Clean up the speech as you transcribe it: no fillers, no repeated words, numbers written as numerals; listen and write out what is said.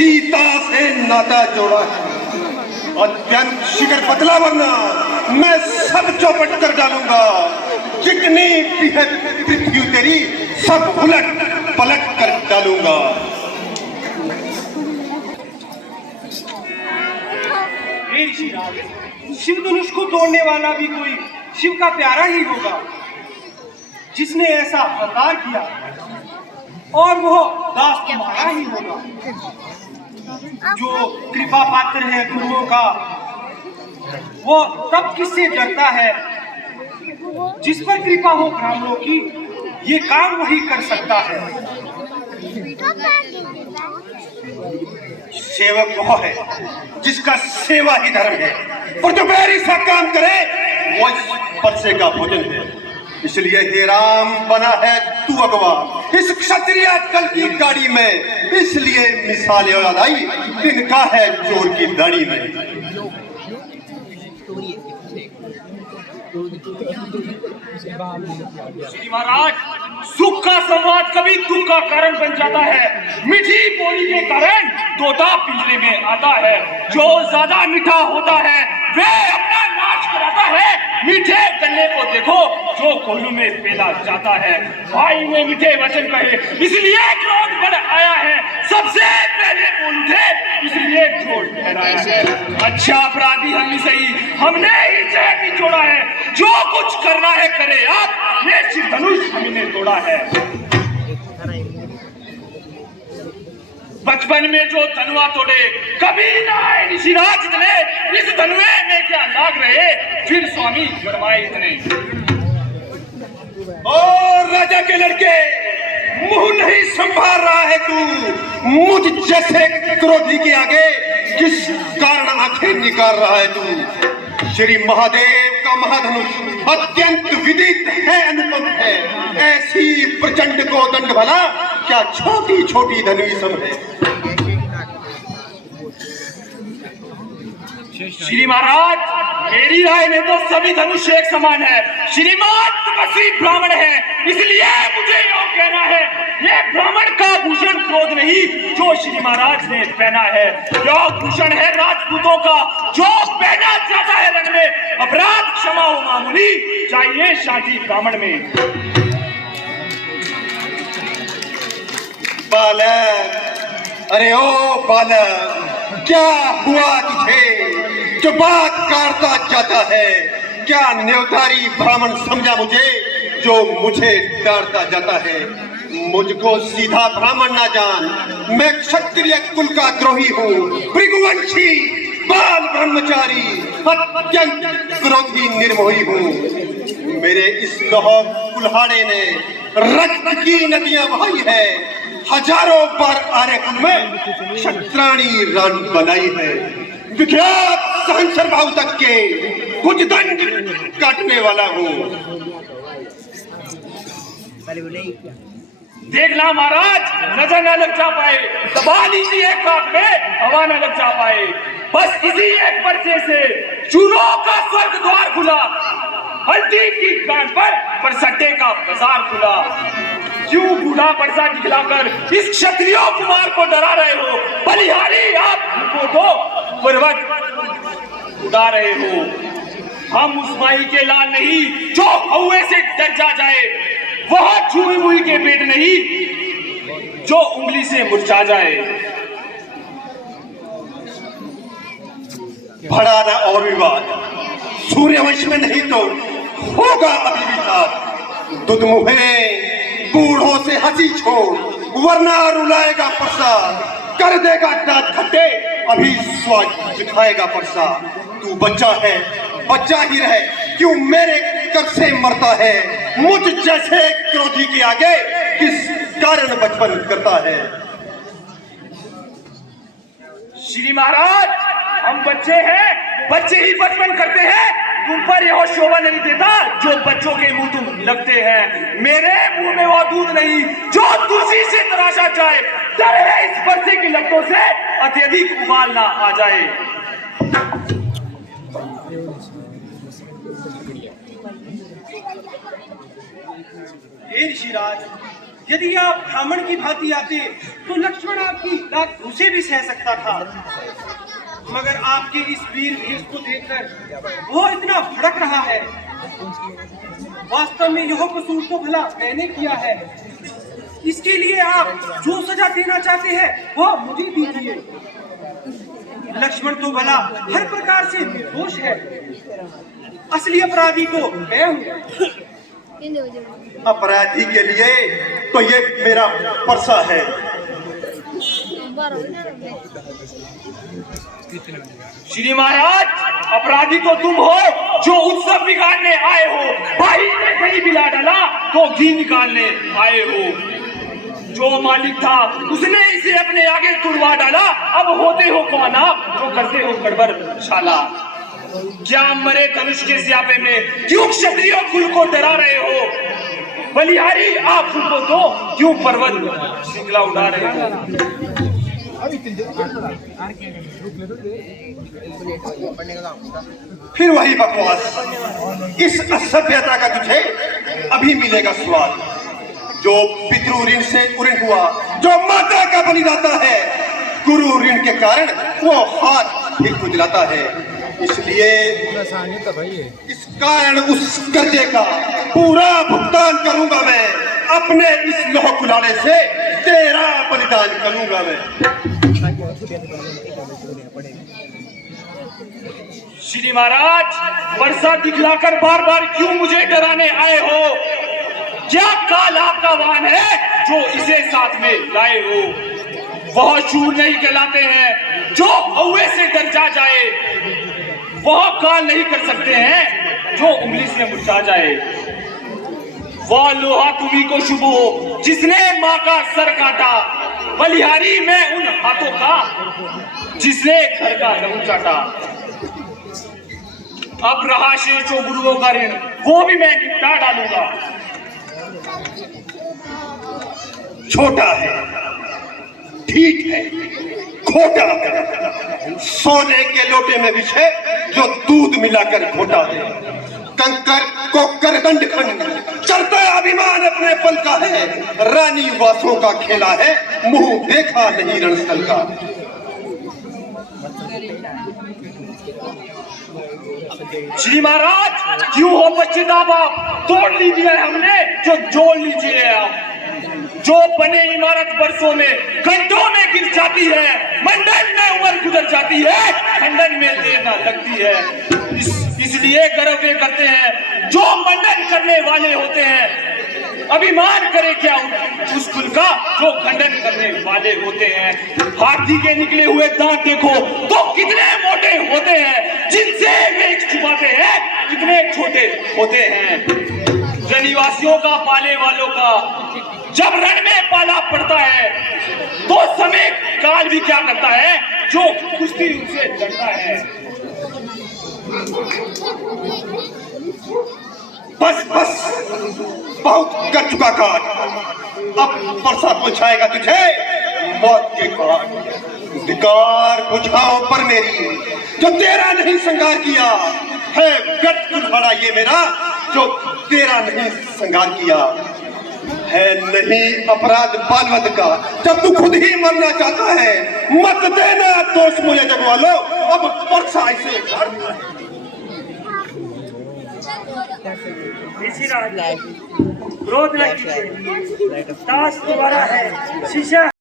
सीता से नाता जोड़ा है। अत्यंत शिखर बदला वरना मैं सब चौपट कर डालूंगा। जितनी भी है पृथ्वी तेरी सब उलट पलट कर डालूंगा। शिव धनुष को तोड़ने वाला भी कोई शिव का प्यारा ही होगा जिसने ऐसा अवतार किया, और वो दास तुम्हारा ही होगा जो कृपा पात्र है गुरुओं का। वो तब किससे डरता है जिस पर कृपा हो ब्राह्मणों की, ये काम वही कर सकता है। सेवक वो है जिसका सेवा ही धर्म है, और जो बैरी सा काम करे वो इस परसे का भोजन है। इसलिए हे राम बना है तू अगवा इस क्षत्रिय कल की गाड़ी में। इसलिए मिसाल औलाद आई तिनका है चोर की दाढ़ी में। श्री महाराज, सुख का संवाद कभी दुख का कारण बन जाता है। मीठी बोली के कारण तोता पिंजरे में आता है। जो ज्यादा मीठा होता है वे अपना नाश कराता है। मीठे गन्ने को देखो जो कोल्हू में पेला जाता है। भाई ने मीठे वचन कहे इसलिए क्रोध बढ़ आया है। सबसे पहले बोल उठे इसलिए क्रोध ठहराया है। अच्छा अपराधी हम ही सही, हमने ही जहर निचोड़ा है। जो कुछ करना है करे आप, ये शिव धनुष हमने तोड़ा है। बचपन में जो धनुआ तोड़े कभी ना आए ऋषिराज इतने। इस धनुए में क्या लाग रहे फिर स्वामी गरमाए इतने। और राजा के लड़के मुंह नहीं संभाल रहा है तू मुझ जैसे क्रोधी के आगे, किस कारण आंखें निकाल रहा है तू। श्री महादेव का महाधनुष अत्यंत विदित है, अनुपम है। ऐसी प्रचंड को दंड भला क्या छोटी छोटी धनुई सम है। श्री महाराज, मेरी राय में तो सभी धनुष एक समान है। श्रीमान तपस्वी ब्राह्मण है, इसलिए मुझे यो कहना है ये ब्राह्मण का भूषण क्रोध नहीं जो श्री महाराज ने पहना है। यह भूषण है राजपूतों का जो पहना जाता है रण में। अपराध क्षमा हो मामूली चाहिए शादी ब्राह्मण में। बालक, अरे ओ बालक, क्या हुआ तुझे जो बात काटता जाता है। क्या न्योतारी ब्राह्मण समझा मुझे जो मुझे डांटता जाता है। मुझको सीधा ब्राह्मण ना जान, मैं क्षत्रिय कुल का द्रोही हूँ, भृगुवंशी बाल ब्रह्मचारी अत्यंत क्रोधी निर्मोही हूँ। मेरे इस लौह कुल्हाड़े ने रक्त की नदियां बहाई है। हजारों बार आर्य कुल में क्षत्राणी रान बनाई है। विख्यात सहंसर भाव तक के कुछ दंड काटने वाला हूँ। देखना महाराज, नजर न लग जा पाए, दबा लीजिए कान में हवा न लग जा पाए। बस इसी एक पर्चे से चूरों का स्वर्ग द्वार खुला। हल्दी की गांठ पर परसट्टे का बाजार खुला। क्यों बूढ़ा परसा दिखलाकर इस क्षत्रियो कुमार को डरा रहे हो। बलिहारी आप उनको तो पर्वत उड़ा रहे हो। हम उस माई के लाल नहीं जो हौवे से डर जाए। वह छुई मुई के पेट नहीं जो उंगली से मुरझा जाए। बड़ा ना और विवाद सूर्यवंश में नहीं तो होगा अभी विवाद। दुधमुहे बूढ़ों से हंसी छोड़ वरना रुलाएगा परसा। कर देगा दांत खट्टे अभी स्वाद दिखाएगा परसा। तू बच्चा है बच्चा ही रहे, क्यों मेरे कर से मरता है। मुझ जैसे क्रोधी के आगे किस कारण बचपन करता है। श्री महाराज, हम बच्चे हैं, बच्चे ही बचपन करते हैं। तुम पर यह शोभा नहीं देता जो बच्चों के मुंह तुम लगते हैं। मेरे मुंह में वो दूध नहीं जो तुलसी से तराशा जाए। डर है इस पर्चे की लपटों से अत्यधिक उबाल ना आ जाए। हे ऋषिराज, यदि आप ब्राह्मण की भांति आते तो लक्ष्मण आपकी लाख उसे भी सह सकता था, मगर आपके इस वीर भेष को देखकर वो इतना भड़क रहा है। वास्तव में यह कसूर तो भला मैंने किया है, इसके लिए आप जो सजा देना चाहते हैं वो मुझे दीजिए। लक्ष्मण तो भला हर प्रकार से निर्दोष है, असली अपराधी तो मैं हूँ। अपराधी के लिए तो ये मेरा परसा है। श्री महाराज, अपराधी तो तुम हो जो उत्सव बिगाड़ने आए हो। भाई ने कहीं बिला डाला तो घी निकालने आए हो। जो मालिक था उसने इसे अपने आगे तुड़वा डाला। अब होते हो कौन आप जो करते हो गड़बड़ शाला। क्या मरे धनुष के स्यापे में क्यों क्षत्रिय कुल को डरा रहे हो। बलिहारी आप खुद को तो क्यों पर्वत श्रृंखला उड़ा रहे हो। फिर वही बकवास। इस असभ्यता का तुझे अभी मिलेगा स्वाद। जो पितृ ऋण से उऋण हुआ, जो माता का बलिदाता है, गुरु ऋण के कारण वो हाथ भी खुजलाता है। इसलिए इस कारण उस कर्जे का पूरा भुगतान करूंगा मैं। अपने इस लौह कुलाले से तेरा बलिदान करूंगा मैं। श्री महाराज, वर्षा दिखलाकर बार बार क्यों मुझे डराने आए हो। क्या काल आपका वाहन है जो इसे साथ में लाए हो। वह शूर नहीं कहलाते हैं जो हौवे से डर जाए। वह काल नहीं कर सकते हैं जो उंगली से मुरझा जाए। वह लोहा तुम्ही को शुभ हो जिसने माँ का सर काटा। बलिहारी में उन हाथों का जिसने घर का लहू चाटा। अब रहा शेषों गुरुओं का ऋण, वो भी मैं निपटा डालूंगा। छोटा है, ठीक है, खोटा है। सोने के लोटे में विषे जो दूध मिलाकर घोटा है। कंकर को करदंड खंड चलता अभिमान अपने पल का है। रानी वासों का खेला है, मुंह देखा नहीं रणस्थल का। श्री महाराज, क्यों हो पश्चाताप आप। तोड़ लीजिए हमने जो जोड़ लीजिए आप। जो बने इमारत बरसों में घंटों में गिर जाती है। मंडन में उम्र गुजर जाती है, खंडन में देर न लगती है। इसलिए गर्व करते हैं जो मंडन करने वाले होते हैं। अभिमान करे क्या उस कुल का जो खंडन करने वाले होते हैं। हाथी के निकले हुए दांत देखो तो कितने मोटे होते हैं। जिनसे वे छुपाते हैं कितने छोटे होते हैं। जनिवासियों का पाले वालों का जब रण में पाला पड़ता है तो समय काल भी क्या करता है जो कुश्ती उनसे लड़ता है। बस बस, बहुत कर चुका काज। अब परसा पहुंचाएगा तुझे मौत के घाट। धिकार बुझाओ पर मेरी जो तेरा नहीं संगार किया है। गट कुल्हाड़ा ये मेरा जो तेरा नहीं संगार किया है। नहीं अपराध बालवद का जब तू खुद ही मरना चाहता है। मत देना दोष मुझे जग वालों, अब परसा इसे क्रोध न कीजिए, ताश दोबारा है, शीशा